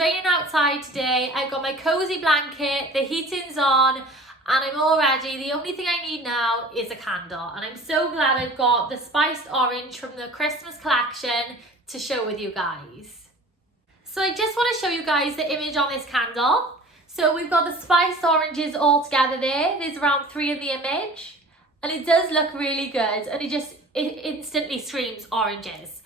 raining outside today. I've got my cozy blanket, the heating's on, and I'm all ready. The only thing I need now is a candle, and I'm so glad I've got the spiced orange from the Christmas collection to share with you guys. So I just want to show you guys the image on this candle. So we've got the spiced oranges all together there. There's around 3 in the image, and it does look really good, and it instantly screams oranges,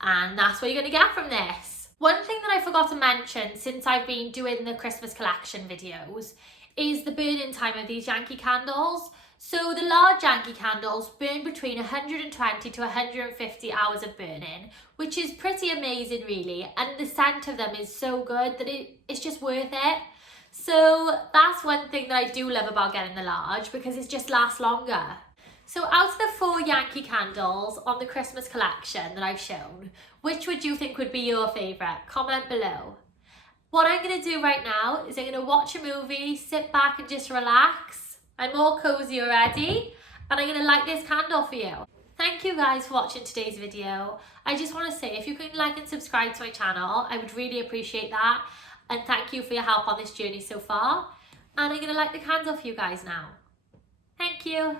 and that's what you're going to get from this. One thing that I forgot to mention since I've been doing the Christmas collection videos is the burning time of these Yankee candles. So the large Yankee candles burn between 120 to 150 hours of burning, which is pretty amazing really, and the scent of them is so good that it's just worth it. So that's one thing that I do love about getting the large, because it just lasts longer. So out of the 4 Yankee candles on the Christmas collection that I've shown, which would you think would be your favourite? Comment below. What I'm going to do right now is I'm going to watch a movie, sit back and just relax. I'm all cozy already, and I'm going to light this candle for you. Thank you guys for watching today's video. I just want to say, if you can like and subscribe to my channel, I would really appreciate that. And thank you for your help on this journey so far. And I'm going to light the candle for you guys now. Thank you.